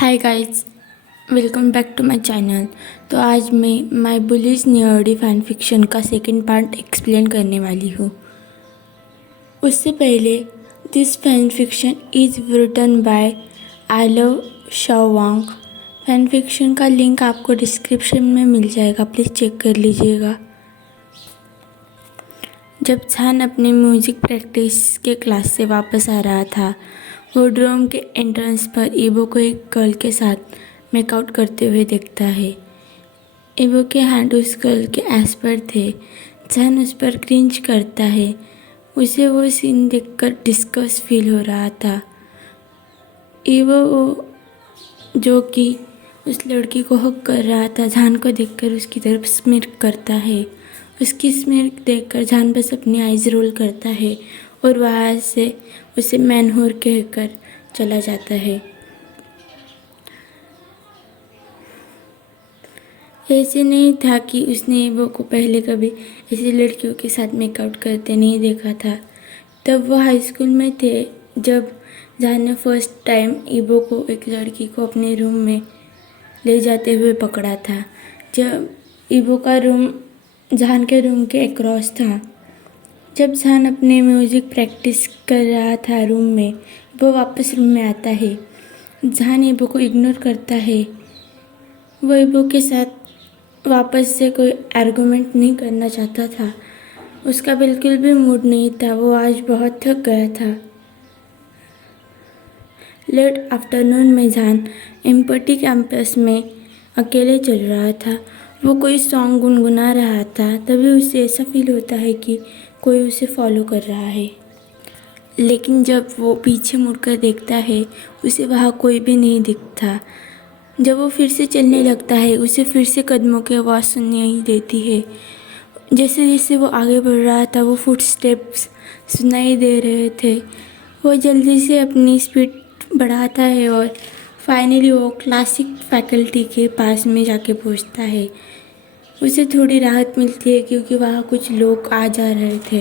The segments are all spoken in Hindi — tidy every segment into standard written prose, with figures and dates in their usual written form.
Hi guys, welcome back to my channel. तो आज मैं my bully's nerdy fan fiction का सेकंड पार्ट एक्सप्लेन करने वाली हूँ। उससे पहले this fan fiction is written by I love Shaowang. Fan fiction का लिंक आपको डिस्क्रिप्शन में मिल जाएगा, प्लीज़ चेक कर लीजिएगा। जब झान अपने म्यूज़िक प्रैक्टिस के क्लास से वापस आ रहा था, वो ड्रोम के एंट्रेंस पर ईबो को एक गर्ल के साथ मेकआउट करते हुए देखता है। ईबो के हैंड उस गर्ल के एस पर थे। झान उस पर क्रिंज करता है। उसे वो सीन देखकर डिस्कस फील हो रहा था। ईबो जो कि उस लड़की को हक कर रहा था, झान को देखकर उसकी तरफ स्मिर्क करता है। उसकी स्मिर्क देखकर झान बस अपनी आइज रोल करता है और वहाँ से उसे मैनहोर कहकर चला जाता है। ऐसे नहीं था कि उसने ईबो को पहले कभी ऐसी लड़कियों के साथ मेकआउट करते नहीं देखा था। तब वो हाई स्कूल में थे जब झान ने फर्स्ट टाइम ईबो को एक लड़की को अपने रूम में ले जाते हुए पकड़ा था। जब ईबो का रूम झान के रूम के अक्रॉस था। जब झान अपने म्यूज़िक प्रैक्टिस कर रहा था रूम में, वो वापस रूम में आता है। झान ईबो को इग्नोर करता है। वो ईबो के साथ वापस से कोई आर्गुमेंट नहीं करना चाहता था। उसका बिल्कुल भी मूड नहीं था। वो आज बहुत थक गया था। लेट आफ्टरनून में झान एम्पटी कैंपस में अकेले चल रहा था। वो कोई सॉन्ग गुनगुना रहा था। तभी उसे ऐसा फील होता है कि कोई उसे फॉलो कर रहा है। लेकिन जब वो पीछे मुड़कर देखता है, उसे वहाँ कोई भी नहीं दिखता। जब वो फिर से चलने लगता है, उसे फिर से कदमों की आवाज़ सुनाई देती है। जैसे जैसे वो आगे बढ़ रहा था, वो फुटस्टेप्स सुनाई दे रहे थे। वो जल्दी से अपनी स्पीड बढ़ाता है और फाइनली वो क्लासिक फैकल्टी के पास में जाके पहुंचता है। उसे थोड़ी राहत मिलती है क्योंकि वहाँ कुछ लोग आ जा रहे थे।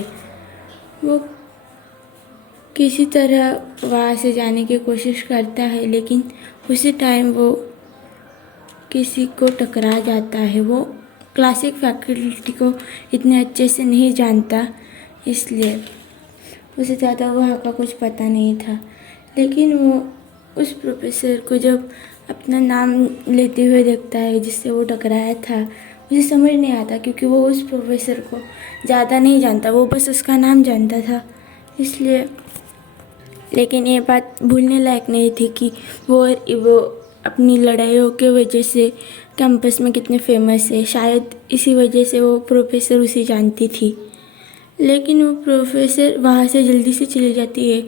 वो किसी तरह वहाँ से जाने की कोशिश करता है, लेकिन उसी टाइम वो किसी को टकरा जाता है। वो क्लासिक फैकल्टी को इतने अच्छे से नहीं जानता, इसलिए उसे ज़्यादा वहाँ का कुछ पता नहीं था। लेकिन वो उस प्रोफेसर को जब अपना नाम लेते हुए देखता है जिससे वो टकराया था, उसे समझ नहीं आता क्योंकि वो उस प्रोफेसर को ज़्यादा नहीं जानता। वो बस उसका नाम जानता था, इसलिए। लेकिन ये बात भूलने लायक नहीं थी कि वो अपनी लड़ाइयों के वजह से कैंपस में कितने फेमस है। शायद इसी वजह से वो प्रोफेसर उसे जानती थी। लेकिन वो प्रोफेसर वहाँ से जल्दी से चली जाती है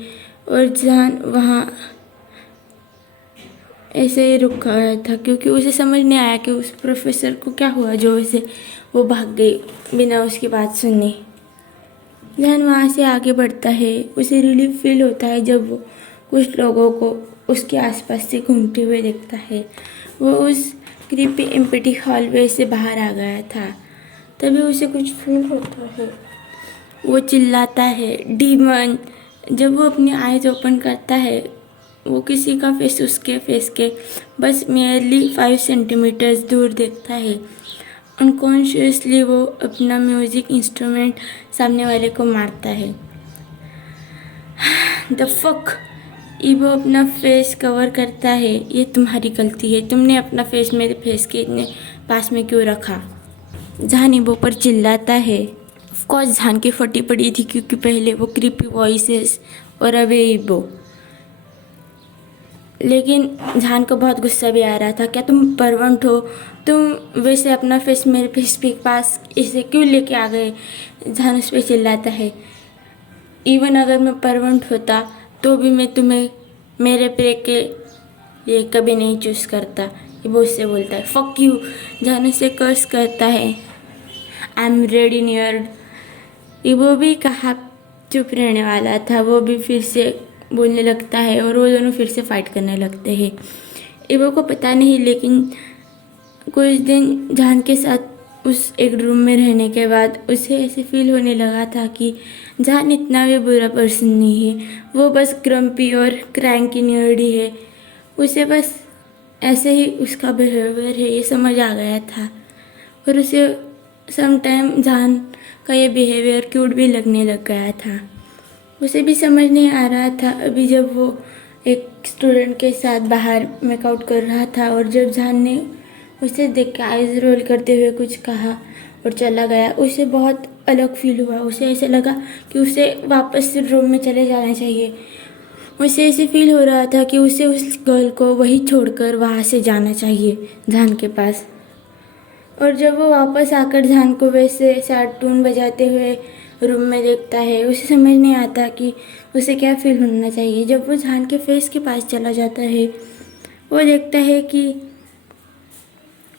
और जान वहाँ ऐसे ही रुक गया था क्योंकि उसे समझ नहीं आया कि उस प्रोफेसर को क्या हुआ जो उसे वो भाग गई बिना उसकी बात सुने। जान वहाँ से आगे बढ़ता है। उसे रिलीफ फील होता है जब वो कुछ लोगों को उसके आसपास से घूमते हुए देखता है। वो उस क्रीपी एम्प्टी हॉलवे से बाहर आ गया था। तभी उसे कुछ फील होता है। वो चिल्लाता है, डीमन। जब वो अपनी आईज ओपन करता है, वो किसी का फेस उसके फेस के बस मेयरली 5 सेंटीमीटर्स दूर देखता है। अनकॉन्शियसली वो अपना म्यूजिक इंस्ट्रूमेंट सामने वाले को मारता है। The fuck. ईबो अपना फेस कवर करता है। ये तुम्हारी गलती है। तुमने अपना फेस मेरे फेस के इतने पास में क्यों रखा? झान ईबो पर चिल्लाता है। ऑफकोर्स झान की फटी पड़ी थी क्योंकि पहले वो क्रीपी वॉइसेस और अब ईबो। लेकिन झान को बहुत गुस्सा भी आ रहा था। क्या तुम परवंट हो? तुम वैसे अपना फेस मेरे फेस के पास इसे क्यों लेके आ गए? झान उस पर चिल्लाता है। इवन अगर मैं परवंट होता तो भी मैं तुम्हें मेरे प्रे के लिए कभी नहीं चूज करता। ये वो उससे बोलता है। Fuck you. झान उसे कर्स करता है। I am ready neared. वो भी कहा चुप रहने वाला था, वो भी फिर से बोलने लगता है और वो दोनों फिर से फाइट करने लगते हैं। ईबो को पता नहीं, लेकिन कुछ दिन झान के साथ उस एक रूम में रहने के बाद उसे ऐसे फील होने लगा था कि झान इतना भी बुरा पर्सन नहीं है। वो बस क्रम्पी और क्रैंकी नर्डी है। उसे बस ऐसे ही उसका बिहेवियर है ये समझ आ गया था। और उसे सम टाइम जान का ये बिहेवियर क्यूट भी लगने लग गया था। उसे भी समझ नहीं आ रहा था अभी जब वो एक स्टूडेंट के साथ बाहर मेकआउट कर रहा था और जब जान ने उसे देख के आइज रोल करते हुए कुछ कहा और चला गया, उसे बहुत अलग फील हुआ। उसे ऐसे लगा कि उसे वापस से रूम में चले जाना चाहिए। उसे ऐसे फील हो रहा था कि उसे उस गर्ल को वहीं छोड़कर वहाँ से जाना चाहिए जान के पास। और जब वो वापस आकर जान को वैसे सैड टून बजाते हुए रूम में देखता है, उसे समझ नहीं आता कि उसे क्या फील होना चाहिए। जब वो जान के फेस के पास चला जाता है, वो देखता है कि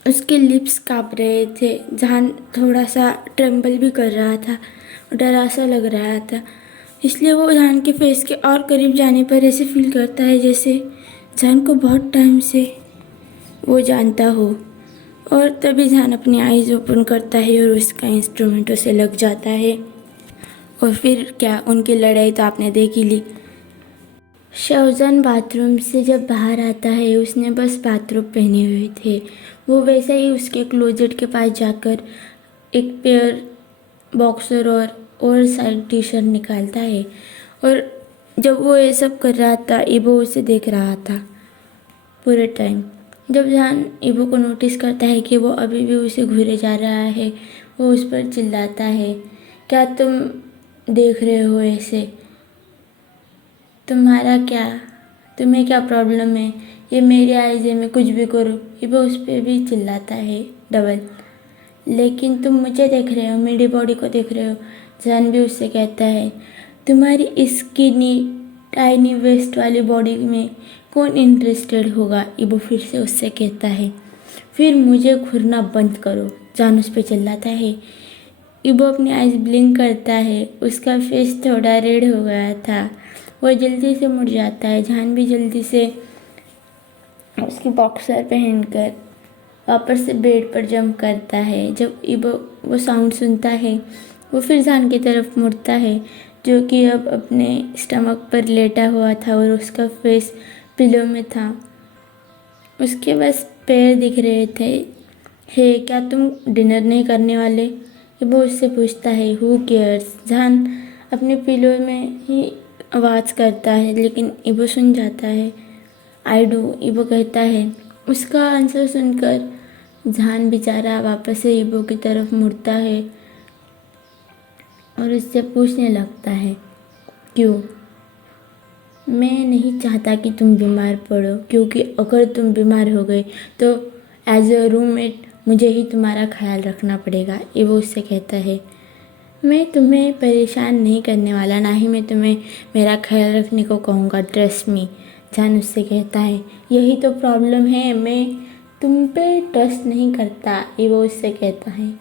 उसके लिप्स काँप रहे थे। जान थोड़ा सा ट्रेम्बल भी कर रहा था, डरा सा लग रहा था। इसलिए वो जान के फेस के और करीब जाने पर ऐसे फील करता है जैसे जान को बहुत टाइम से वो जानता हो। और तभी जान अपनी आईज ओपन करता है और उसका इंस्ट्रूमेंट उसे लग जाता है। और फिर क्या, उनकी लड़ाई तो आपने देख ही ली। शवजान बाथरूम से जब बाहर आता है, उसने बस बाथरूम पहने हुए थे। वो वैसे ही उसके क्लोजेट के पास जाकर एक पेयर बॉक्सर और ओवर साइज टी शर्ट निकालता है। और जब वो ये सब कर रहा था, इबो उसे देख रहा था पूरे टाइम। जब जान इबो को नोटिस करता है कि वो अभी भी उसे घूरे जा रहा है, वो उस पर चिल्लाता है, क्या तुम देख रहे हो ऐसे? तुम्हें क्या प्रॉब्लम है? ये मेरी आइज़ है, मैं कुछ भी करूँ। इबो उस पर भी चिल्लाता है डबल। लेकिन तुम मुझे देख रहे हो, मेरी बॉडी को देख रहे हो। जान भी उससे कहता है, तुम्हारी स्किनी टाइनी वेस्ट वाली बॉडी में कौन इंटरेस्टेड होगा? इबो फिर से उससे कहता है, फिर मुझे घूरना बंद करो। जान उस पर चिल्लाता है। इबो अपनी आइज़ ब्लिंक करता है। उसका फेस थोड़ा रेड हो गया था। वो जल्दी से मुड़ जाता है। जान भी जल्दी से उसकी बॉक्सर पहनकर वापस से बेड पर जंप करता है। जब इबो वो साउंड सुनता है, वो फिर जान की तरफ मुड़ता है, जो कि अब अपने स्टमक पर लेटा हुआ था और उसका फेस पिलो में था। उसके बस पैर दिख रहे थे। हे, क्या तुम डिनर नहीं करने वाले? इबो उससे पूछता है। Who cares? जान अपने पिलो में ही आवाज़ करता है, लेकिन इबो सुन जाता है। आई डू, इबो कहता है। उसका आंसर सुनकर जान बेचारा वापस से इबो की तरफ मुड़ता है और उससे पूछने लगता है, क्यों? मैं नहीं चाहता कि तुम बीमार पड़ो, क्योंकि अगर तुम बीमार हो गए तो एज अ रूममेट मुझे ही तुम्हारा ख्याल रखना पड़ेगा। इबो उससे कहता है, मैं तुम्हें परेशान नहीं करने वाला, ना ही मैं तुम्हें मेरा ख्याल रखने को कहूँगा, ट्रस्ट मी। जान उससे कहता है, यही तो प्रॉब्लम है, मैं तुम पे ट्रस्ट नहीं करता। इबो उससे कहता है,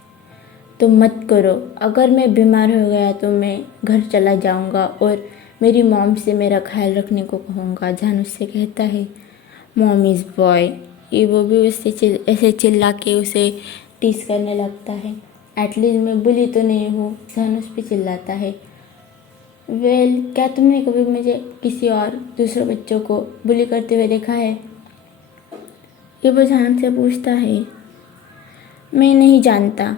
तो मत करो। अगर मैं बीमार हो गया तो मैं घर चला जाऊँगा और मेरी मॉम से मेरा ख्याल रखने को कहूँगा। जान उससे कहता है, मॉम इज़ बॉय। इबो भी उससे ऐसे चिल्ला के उसे टीस करने लगता है। एटलीस्ट मैं बुली तो नहीं हूँ। जान उस पर चिल्लाता है। वेल, क्या तुमने कभी मुझे किसी और दूसरे बच्चों को बुली करते हुए देखा है? इबो जान से पूछता है। मैं नहीं जानता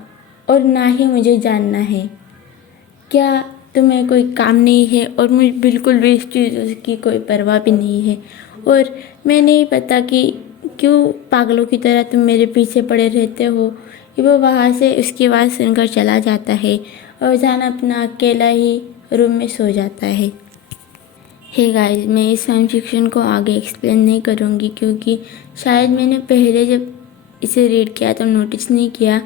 और ना ही मुझे जानना है। क्या तुम्हें कोई काम नहीं है? और मुझे बिल्कुल भी इस चीज़ की कोई परवाह भी नहीं है। और मैं नहीं पता कि क्यों पागलों की तरह तुम मेरे पीछे पड़े रहते हो। वो वहाँ से उसकी आवाज़ सुनकर चला जाता है और जान अपना अकेला ही रूम में सो जाता है। हे गाइस, मैं इस फैन फिक्शन को आगे एक्सप्लेन नहीं करूँगी, क्योंकि शायद मैंने पहले जब इसे रीड किया तो नोटिस नहीं किया,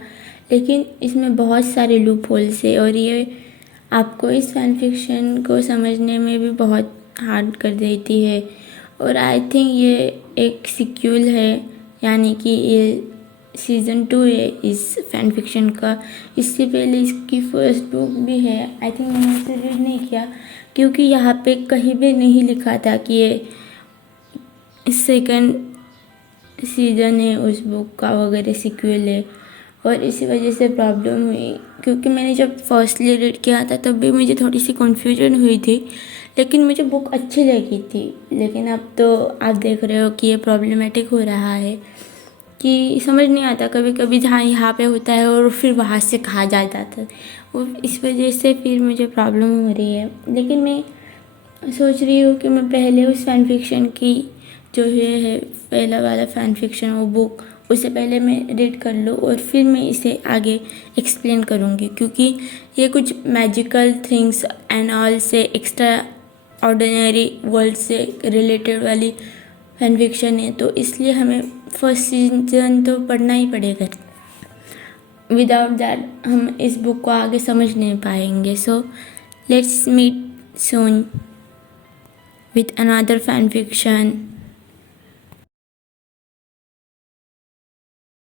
लेकिन इसमें बहुत सारे लूप होल्स है और ये आपको इस फैन फिक्शन को समझने में भी बहुत हार्ड कर देती है। और आई थिंक ये एक सिक्वल है, यानी कि ये सीज़न 2 है इस फैन फिक्शन का। इससे पहले इसकी फर्स्ट बुक भी है। आई थिंक मैंने इसे रीड नहीं किया, क्योंकि यहाँ पे कहीं भी नहीं लिखा था कि ये सेकंड सीज़न है उस बुक का वगैरह, सिक्वल है। और इसी वजह से प्रॉब्लम हुई, क्योंकि मैंने जब फर्स्टली रीड किया था तब भी मुझे थोड़ी सी कन्फ्यूजन हुई थी, लेकिन मुझे बुक अच्छी लगी थी। लेकिन अब तो आप देख रहे हो कि ये प्रॉब्लमेटिक हो रहा है कि समझ नहीं आता कभी कभी जहाँ यहाँ पे होता है और फिर वहाँ से कहा जाता था। वो इस वजह से फिर मुझे प्रॉब्लम हो रही है। लेकिन मैं सोच रही हूँ कि मैं पहले उस फ़ैन फिक्शन की जो है पहला वाला फ़ैन फिक्शन वो बुक उससे पहले मैं रीड कर लूँ और फिर मैं इसे आगे एक्सप्लेन करूँगी, क्योंकि ये कुछ मैजिकल थिंग्स एंड ऑल से एक्स्ट्रा ऑर्डिनरी वर्ल्ड से रिलेटेड वाली फ़ैन फिक्शन है, तो इसलिए हमें फर्स्ट सीजन तो पढ़ना ही पड़ेगा। विदाउट दैट हम इस बुक को आगे समझ नहीं पाएंगे। So let's meet soon with another fan fiction.